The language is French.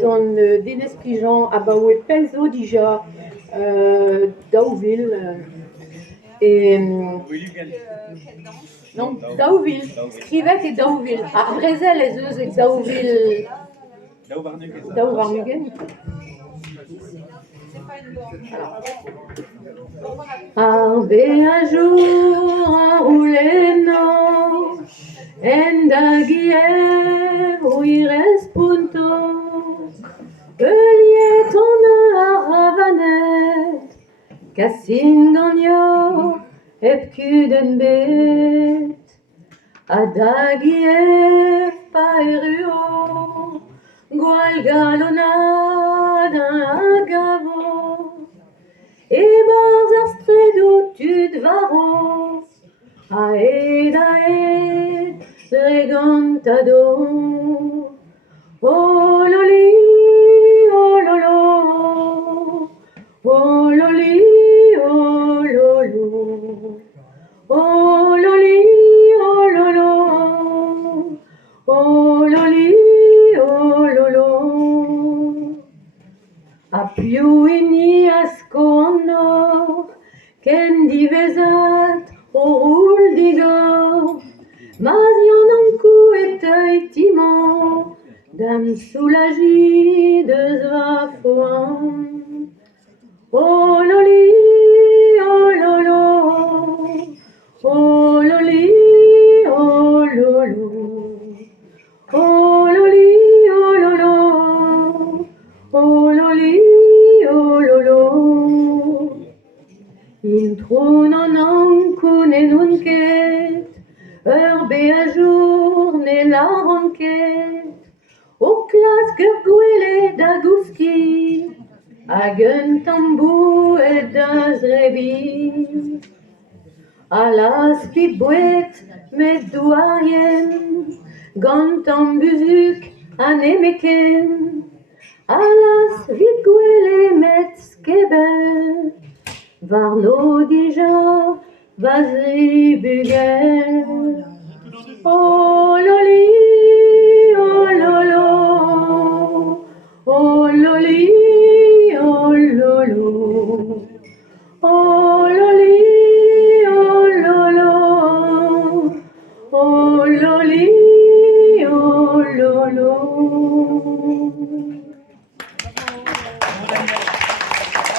gant denez plijan abaoe penzo dija daouvil et non, daouvil, skrivet et daouvil. Ar brezel ez eus e daouvil daouvarnugen. Ar beajour ar rouleno en dagier ouirez punto Euliet on ar ravanet Kassin gagno ep kuden bet A dagier paeruo Gwal galonad a gavo E barz ar stredo tud varo Aed regantado Oh loli, oh lolo Oh loli, oh lolo Oh loli, oh lolo Oh loli, oh lolo A più ini asko an nor Ken divezat o roul digor Mas yon an kouet timor Dam soulaji deus va foan Oh loli, oh lolo Oh loli, oh lolo Oh loli, oh lolo Oh loli, oh lolo Intro non an kounen un ket Ur beajour ne la ranket O klask ur gwele da gouski Hag un tambou et da zrebi Alas pip bouet met douarien Gant an buzuk an emeken Alas vit gwele met skebel Varno dija vazri bugel